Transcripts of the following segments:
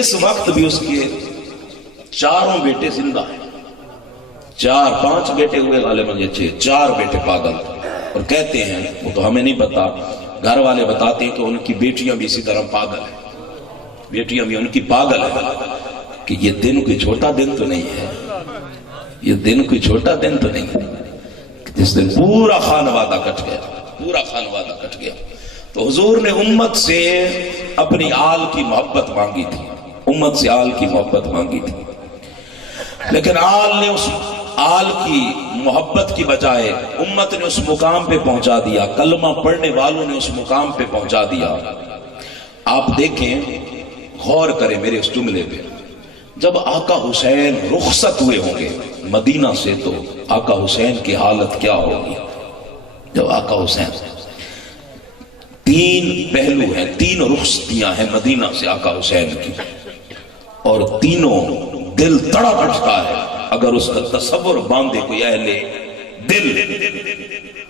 اس وقت بھی اس کے چاروں بیٹے زندہ ہیں، 4-5 بیٹے ہوئے غالباً یہ 4 بیٹے پاگل تھے، اور کہتے ہیں، وہ تو ہمیں نہیں پتا، گھر والے بتاتے ہیں کہ ان کی بیٹیاں بھی اسی طرح پاگل ہیں، بیٹیاں بھی ان کی پاگل ہیں، کہ یہ دن کوئی چھوٹا دن تو نہیں ہے، یہ دن کوئی چھوٹا دن تو نہیں ہے، جس دن پورا خانوادہ کٹ گیا، پورا خانوادہ کٹ گیا۔ تو حضور نے امت سے اپنی آل کی محبت مانگی تھی، امت سے آل کی محبت مانگی تھی، لیکن آل نے اس آل کی محبت کی بجائے امت نے اس مقام پہ پہنچا دیا، کلمہ پڑھنے والوں نے اس مقام پہ پہنچا دیا۔ آپ دیکھیں، غور کریں میرے اس جملے پہ، جب آقا حسین رخصت ہوئے ہوں گے مدینہ سے تو آقا حسین کی حالت کیا ہوگی؟ جب آقا حسین، 3 پہلو ہیں، 3 رخصتیاں ہیں مدینہ سے آقا حسین کی، اور تینوں دل تڑپ اٹھتا ہے اگر اس کا تصور باندھے کوئی اہل دل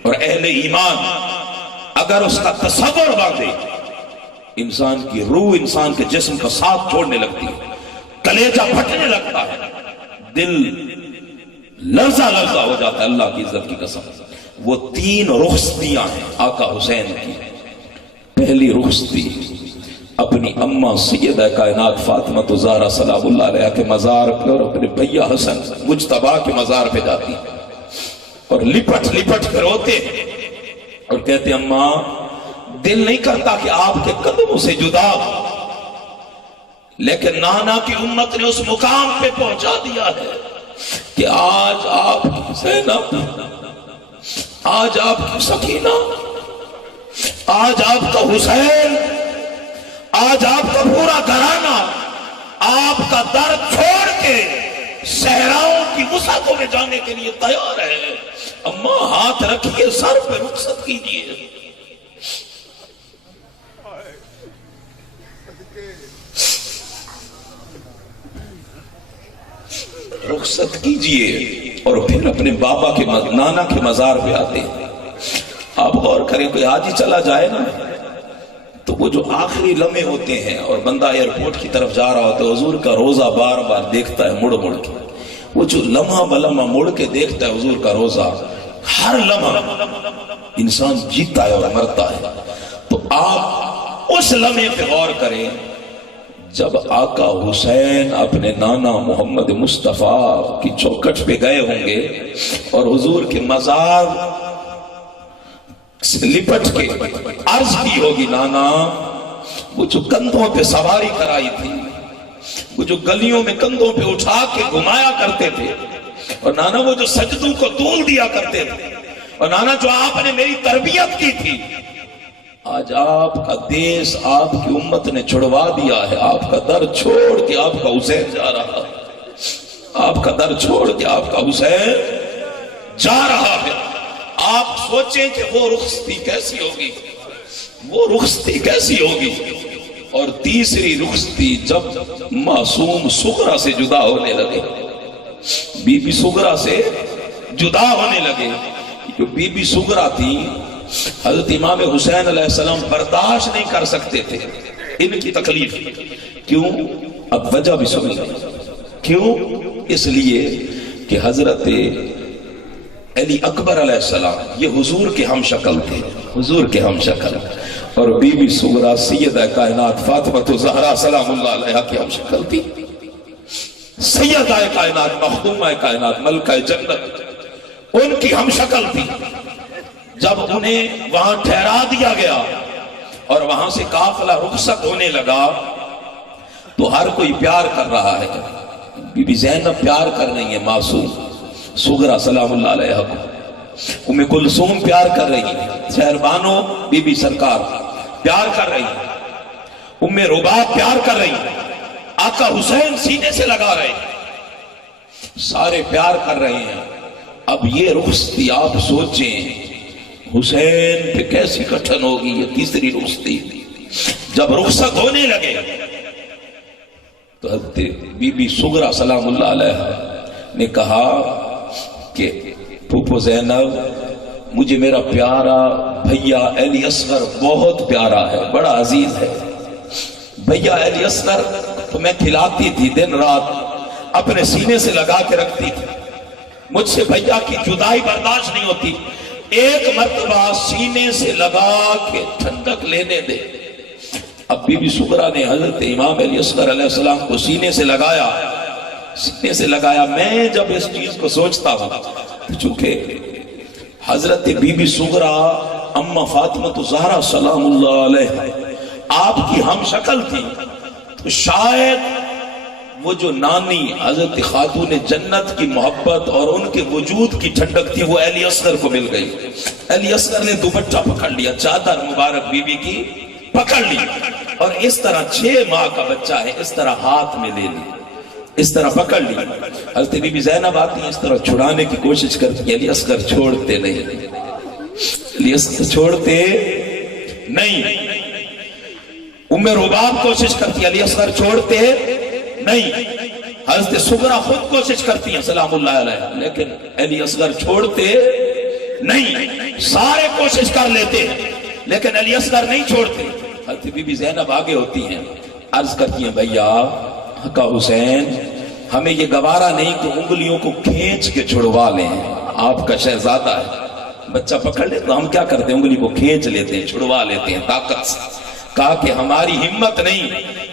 اور اہل ایمان، اگر اس کا تصور باندھے، انسان کی روح انسان کے جسم کا ساتھ چھوڑنے لگتی ہے، کلیجہ پھٹنے لگتا ہے، دل لرزہ لرزہ ہو جاتا ہے، اللہ کی عزت کی قسم۔ وہ 3 رخصتیاں ہیں آقا حسین کی۔ پہلی رخصتی اپنی اماں سیدہ کائنات فاطمہ الزہرا سلام اللہ علیہ کے مزار پہ اور اپنے بھیا حسن مجتبیٰ کے مزار پہ جاتی اور لپٹ لپٹ کر روتے اور کہتے اماں دل نہیں کرتا کہ آپ کے قدموں سے جدا ہو، لیکن نانا کی امت نے اس مقام پہ پہنچا دیا ہے کہ آج آپ کی زینب، آج آپ کی سکینہ، آج آپ کا حسین، آج آپ کا پورا گھرانہ آپ کا در چھوڑ کے صحراؤں کی وسعتوں میں جانے کے لیے تیار ہے۔ اماں ہاتھ رکھیے، سر پہ رخصت کیجیے۔ رخصت کیجیے اور پھر اپنے بابا کے نانا کے مزار پہ آتے ہیں۔ آپ غور کریں، کوئی حاجی چلا جائے نا تو وہ جو آخری لمحے ہوتے ہیں اور بندہ ایئرپورٹ کی طرف جا رہا ہوتا ہے، حضور کا روزہ بار بار دیکھتا ہے مڑ مڑ کے، وہ جو لمحہ بلمحہ مڑ کے دیکھتا ہے حضور کا روزہ، ہر لمحہ انسان جیتا ہے اور مرتا ہے۔ تو آپ اس لمحے پہ غور کریں جب آقا حسین اپنے نانا محمد مصطفیٰ کی چوکٹ پہ گئے ہوں گے اور حضور کے مزار سے لپٹ کے عرض کی ہوگی، نانا وہ جو کندھوں پہ سواری کرائی تھی، وہ جو گلیوں میں کندھوں پہ اٹھا کے گھمایا کرتے تھے، اور نانا وہ جو سجدوں کو طول دیا کرتے تھے، اور نانا جو آپ نے میری تربیت کی تھی، آج آپ کا دیس آپ کی امت نے چھڑوا دیا ہے، آپ کا در چھوڑ کے آپ کا حسین جا رہا ہے، آپ کا در چھوڑ کے آپ کا حسین جا رہا ہے۔ آپ سوچیں کہ وہ رخصتی کیسی ہوگی، وہ رخصتی کیسی ہوگی۔ اور تیسری رخصتی جب معصوم صغرا سے جدا ہونے لگے، بی بی صغرا سے جدا ہونے لگے، جو بی بی صغرا تھی حضرت امام حسین علیہ السلام برداشت نہیں کر سکتے تھے ان کی تکلیف۔ کیوں؟ اب وجہ بھی سمجھ لیں کیوں۔ اس لیے کہ حضرت علی اکبر علیہ السلام یہ حضور کے ہم شکل تھے، حضور کے ہم شکل، اور بی بی صغرا سیدہ کائنات فاطمہ الزہرا سلام اللہ علیہا کی ہم شکل تھی، سیدہ کائنات مخدومہ کائنات ملکہ جنت ان کی ہم شکل تھی۔ جب انہیں وہاں ٹھہرا دیا گیا اور وہاں سے قافلہ رخصت ہونے لگا تو ہر کوئی پیار کر رہا ہے، بی بی زینب پیار کر رہی ہے معصوم صغرا سلام اللہ علیہ کو، ام کلثوم پیار کر رہی ہے، سہربانو بی بی سرکار پیار کر رہی ہے، ام رباب پیار کر رہی ہے، آقا حسین سینے سے لگا رہے ہیں، سارے پیار کر رہے ہیں۔ اب یہ رخصتی آپ سوچیں حسین پہ کیسی کٹھن ہوگی۔ یہ تیسری رخصتی جب رخصت ہونے لگے تو حضرت بی بی صغرا سلام اللہ علیہ نے کہا کہ پھوپھو زینب مجھے میرا پیارا بھیا علی اصغر بہت پیارا ہے، بڑا عزیز ہے، بھیا علی اصغر تو میں کھلاتی تھی دن رات، اپنے سینے سے لگا کے رکھتی تھی، مجھ سے بھیا کی جدائی برداشت نہیں ہوتی، ایک مرتبہ سینے سے لگا کے ٹھنڈک لینے دے۔ اب بی بی سغرا نے حضرت امام علی اصغر علیہ السلام کو سینے سے لگایا۔ میں جب اس چیز کو سوچتا ہوں، چونکہ حضرت بی بی سغرا اماں فاطمہ زہرا سلام اللہ علیہ آپ کی ہم شکل تھی، تو شاید وہ جو نانی حضرت خاتون جنت کی محبت اور ان کے وجود کی ٹھنڈک تھی وہ علی اصغر کو مل گئی۔ علی اصغر نے دوپٹہ پکڑ لیا، چادر مبارک بی بی کی پکڑ لی، اور اس طرح 6 ماہ کا بچہ ہے، اس طرح ہاتھ میں لے لی، اس طرح پکڑ لی۔ حضرت بی بی زینب آتی ہیں، اس طرح چھڑانے کی کوشش کرتی ہے، علی اصغر چھوڑتے نہیں، علی اصغر چھوڑتے نہیں۔ ام رباب کوشش کرتی ہے، علی اصغر چھوڑتے نہیں۔ حضرت سغرا خود کوشش کرتی ہیں سلام اللہ علیہ، لیکن علی اصغر چھوڑتے نہیں۔ سارے کوشش کر لیتے ہیں لیکن علی اصغر نہیں چھوڑتے۔ حضرت بی بی زینب آگے ہوتی ہیں، عرض کرتی ہیں بھیا آقا حسین ہمیں یہ گوارا نہیں کہ انگلیوں کو کھینچ کے چھڑوا لیں، آپ کا شہزادہ ہے، بچہ پکڑ لے تو ہم کیا کرتے ہیں، انگلی کو کھینچ لیتے ہیں، چھڑوا لیتے ہیں طاقت سے۔ کہا کہ ہماری ہمت نہیں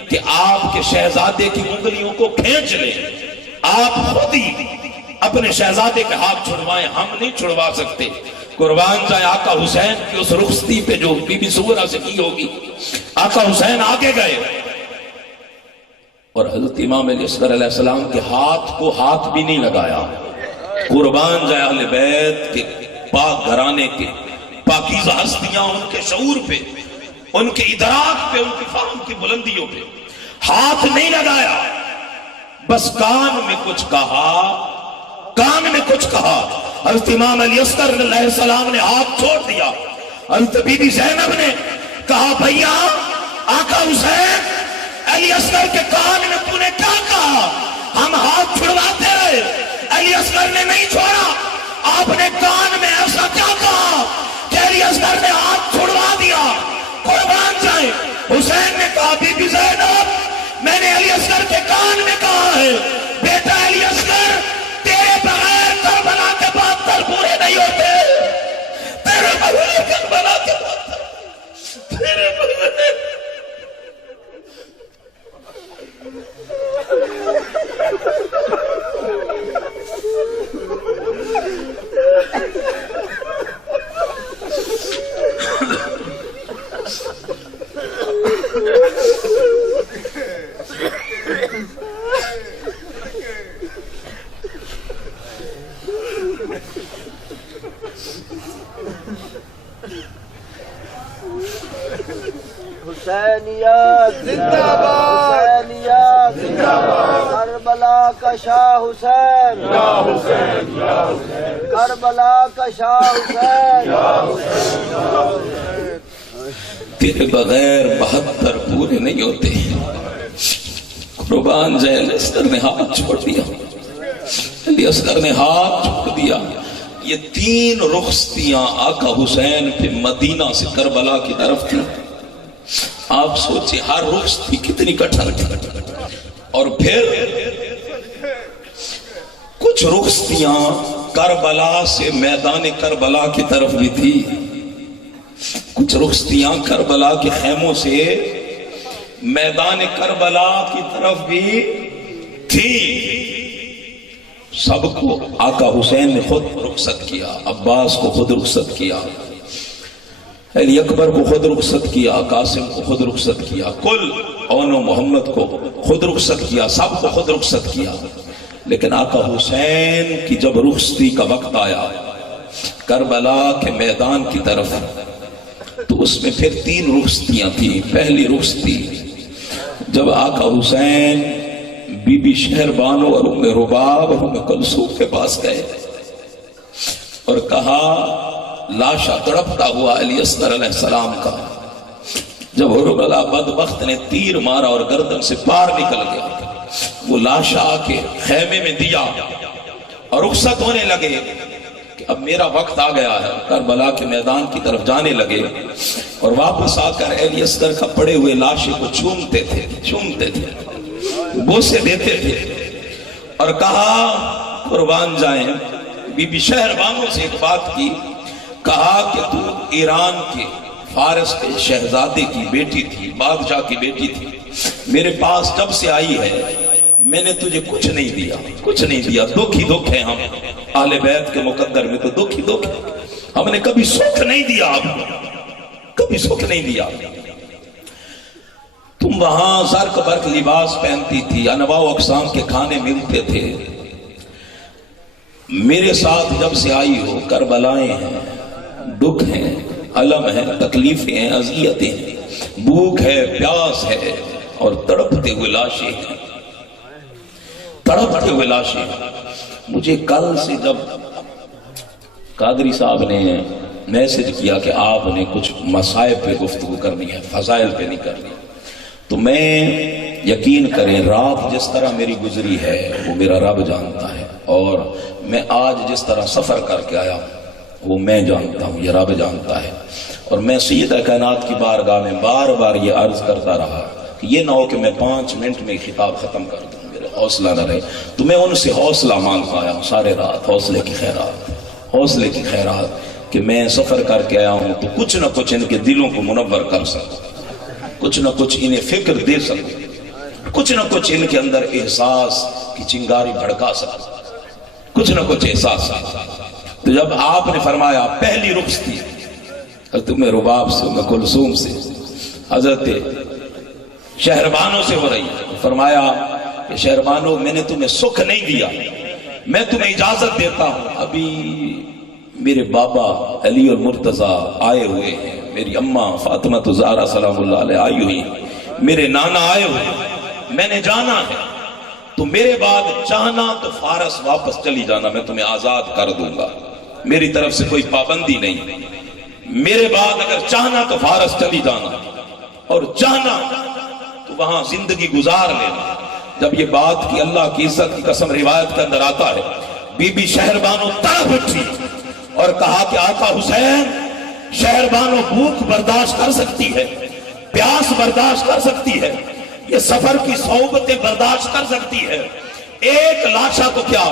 کہ آپ کے شہزادے کی انگلیوں کو کھینچ لیں، آپ خود ہی اپنے شہزادے کے ہاتھ چھڑوائیں، ہم نہیں چھڑوا سکتے۔ قربان جائے آقا حسین کی اس رخصتی پہ جو بی بی سغرا سے کی ہوگی۔ آقا حسین آگے گئے اور حضرت امام علی اصغر علیہ السلام کے ہاتھ کو ہاتھ بھی نہیں لگایا۔ قربان جائے اہل بیت کے پاک گھرانے کے پاکیزہ ہستیاں، ان کے شعور پہ، ان کے ادراک پہ، ان کے فہم کی بلندیوں پہ ہاتھ نہیں لگایا، بس کان میں کچھ کہا۔ حضرت امام علی اصغر علیہ السلام نے ہاتھ چھوڑ دیا۔ حضرت بی بی زینب نے کہا بھیا آقا حسین علی اصغر کے کان میں تو نے کیا کہا؟ ہم ہاتھ چھڑواتے رہے، علی اصغر نے نہیں چھوڑا، آپ نے کان میں ایسا کیا کہا کہ علی اصغر نے ہاتھ چھڑوا دیا؟ قربان جائے حسین نے کہا بی بی زینب میں نے علی اصغر کے کان میں کہا ہے بیٹا علی اصغر تیرے بغیر کربلا کے پاتھر پورے نہیں ہوتے، تیرے بغیر کربلا کے پاتھر، تیرے بغیر۔ حسینیت زندہ باد، حسینیت زندہ باد، کربلا کا شاہ حسین، یا حسین یا حسین، کربلا کا شاہ حسین، یا حسین یا حسین۔ تیرے بغیر 72 پورے نہیں ہوتے۔ قربان جائے علی اصغر نے ہاتھ چھوڑ دیا، علی اصغر نے ہاتھ چھوڑ دیا۔ یہ 3 رخصتیاں آقا حسین پہ مدینہ سے کربلا کی طرف تھی۔ آپ سوچیں ہر رخصتی کتنی کٹھن تھی، اور پھر کچھ رخصتیاں کربلا سے میدان کربلا کی طرف بھی تھی، کچھ رخصتیاں کربلا کے خیموں سے میدان کربلا کی طرف بھی تھی۔ سب کو آقا حسین نے خود رخصت کیا، عباس کو خود رخصت کیا، علی اکبر کو خود رخصت کیا، قاسم کو خود رخصت کیا، کل اون و محمد کو خود رخصت کیا، سب کو خود رخصت کیا۔ لیکن آقا حسین کی جب رخصتی کا وقت آیا کربلا کے میدان کی طرف، تو اس میں پھر 3 رخصتیاں تھیں۔ پہلی رخصتی جب آقا حسین بی بی شہر بانو اور ام رباب اور ام کلثوم کے پاس گئے اور کہا لاشا تڑپتا ہوا علی اصغر علیہ السلام کا، جب ہرملا بدبخت نے تیر مارا اور گردن سے پار نکل گیا، وہ لاشا آ کے خیمے میں دیا اور رخصت ہونے لگے کہ اب میرا وقت آ گیا ہے، کربلا کے میدان کی طرف جانے لگے اور واپس آ کر علی اصغر کا پڑے ہوئے لاشے کو چومتے تھے۔ بوسے دیتے تھے اور کہا قربان جائیں، بی بی شہربانو سے ایک بات کی، کہا کہ تو ایران کے فارس کے شہزادے کی بیٹی تھی، بادشاہ کی بیٹی تھی، میرے پاس جب سے آئی ہے میں نے تجھے کچھ نہیں دیا، کچھ نہیں دیا، دکھ ہی دکھ ہے، ہم اہل بیت کے مقدر میں تو دکھ ہی دکھ ہے، ہم نے کبھی سکھ نہیں دیا آپ کو، کبھی سکھ نہیں دیا۔ تم وہاں زرق برق لباس پہنتی تھی، انواع و اقسام کے کھانے ملتے تھے، میرے ساتھ جب سے آئی ہو کربلائیں ہیں، دکھ ہیں، علم ہیں، تکلیفیں ہیں، اذیتیں ہیں، بھوک ہے، پیاس ہے اور تڑپتے ہوئے لاشیں ہیں، تڑپتے ہوئے لاشیں ہیں۔ مجھے کل سے جب قادری صاحب نے میسج کیا کہ آپ نے کچھ مصائب پہ گفتگو کرنی ہے، فضائل پہ نہیں کرنی، تو میں یقین کریں رات جس طرح میری گزری ہے وہ میرا رب جانتا ہے، اور میں آج جس طرح سفر کر کے آیا ہوں وہ میں جانتا ہوں، یہ رب جانتا ہے۔ اور میں سیدہ کائنات کی بارگاہ میں بار بار یہ عرض کرتا رہا کہ یہ نہ ہو کہ میں 5 منٹ میں خطاب ختم کر دوں، میرا حوصلہ نہ رہے، تو میں ان سے حوصلہ مانگتا آیا ہوں سارے رات، حوصلے کی خیرات، حوصلے کی خیرات، کہ میں سفر کر کے آیا ہوں تو کچھ نہ کچھ ان کے دلوں کو منور کر سکوں، کچھ نہ کچھ انہیں فکر دے سکوں، کچھ نہ کچھ ان کے اندر احساس کی چنگاری بھڑکا سکوں، کچھ نہ کچھ احساس۔ تو جب آپ نے فرمایا پہلی رخصتی حضرت رباب سے، کلثوم سے، حضرت شہربانو سے ہو رہی ہے، فرمایا کہ شہربانو میں نے تمہیں سکھ نہیں دیا، میں تمہیں اجازت دیتا ہوں، ابھی میرے بابا علی المرتضیٰ آئے ہوئے ہیں، میری اماں فاطمہ زہرا سلام اللہ علیہ آئی ہوئی ہیں، میرے نانا آئے ہوئے ہیں، میں نے جانا ہے، تو میرے بعد چاہنا تو فارس واپس چلی جانا، میں تمہیں آزاد کر دوں گا، میری طرف سے کوئی پابندی نہیں، میرے بعد اگر چاہنا تو فارس چلی جانا، اور چاہنا تو وہاں زندگی گزار لینا۔ جب یہ بات کی اللہ کی عزت کی قسم روایت کے اندر آتا ہے، بی بی شہربانو تڑپ اٹھی اور کہا کہ آقا حسین، شہربانو بھوک برداشت کر سکتی ہے، پیاس برداشت کر سکتی ہے، یہ سفر کی صحبتیں برداشت کر سکتی ہے، ایک لاشا کو کیا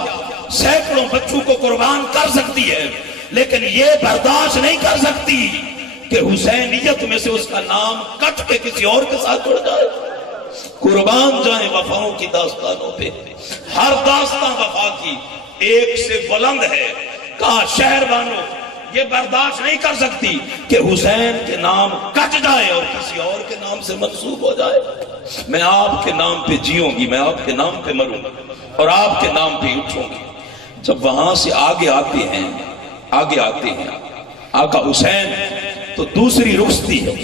سینکڑوں بچوں کو قربان کر سکتی ہے، لیکن یہ برداشت نہیں کر سکتی کہ حسینیت میں سے اس کا نام کٹ کے کسی اور کے ساتھ جڑ جائے۔ قربان جائیں وفاؤں کی داستانوں پہ، ہر داستان وفا کی ایک سے بلند ہے۔ کہا شہربانو یہ برداشت نہیں کر سکتی کہ حسین کے نام کٹ جائے اور کسی اور کے نام سے منسوب ہو جائے، میں آپ کے نام پہ جیوں گی، میں آپ کے نام پہ مروں گی اور آپ کے نام پہ اٹھوں گی۔ جب وہاں سے آگے آتے ہیں آقا حسین، تو دوسری رخصتی ہے،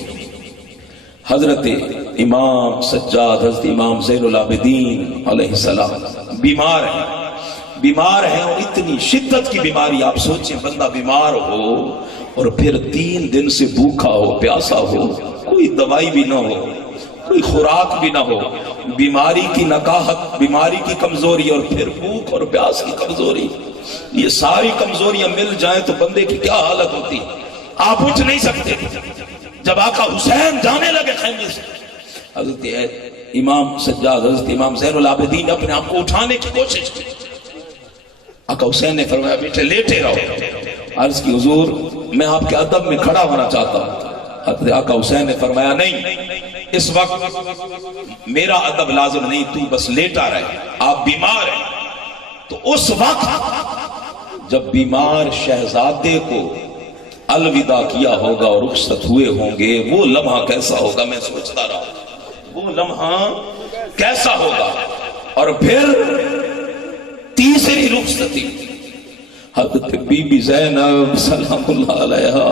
حضرت امام سجاد، حضرت امام زین العابدین علیہ السلام بیمار ہیں اور اتنی شدت کی بیماری، آپ سوچیں بندہ بیمار ہو اور پھر 3 دن سے بھوکا ہو، پیاسا ہو، کوئی دوائی بھی نہ ہو، کوئی خوراک بھی نہ ہو، بیماری کی نکاہت، بیماری کی کمزوری اور پھر بھوک اور پیاس کی کمزوری، یہ ساری کمزوریاں مل جائیں تو بندے کی کیا حالت ہوتی، آپ اٹھ نہیں سکتے۔ جب آقا حسین جانے لگے خیمے سے، حضرت امام سجاد، حضرت امام زین العابدین نے اپنے آپ کو اٹھانے کی کوشش کی، آقا حسین نے فرمایا بیٹے لیٹے رہو، عرض کی حضور میں آپ کے ادب میں کھڑا ہونا چاہتا ہوں، حضرت آقا حسین نے فرمایا نہیں، اس وقت میرا ادب لازم نہیں، تو بس لیٹا رہے، آپ بیمار ہیں۔ تو اس وقت جب بیمار شہزادے کو الوداع کیا ہوگا اور رخصت ہوئے ہوں گے، وہ لمحہ کیسا ہوگا، میں سوچتا رہا وہ لمحہ کیسا ہوگا۔ اور پھر تیسری رخصتی، حضرت بی بی زینب سلام اللہ علیہا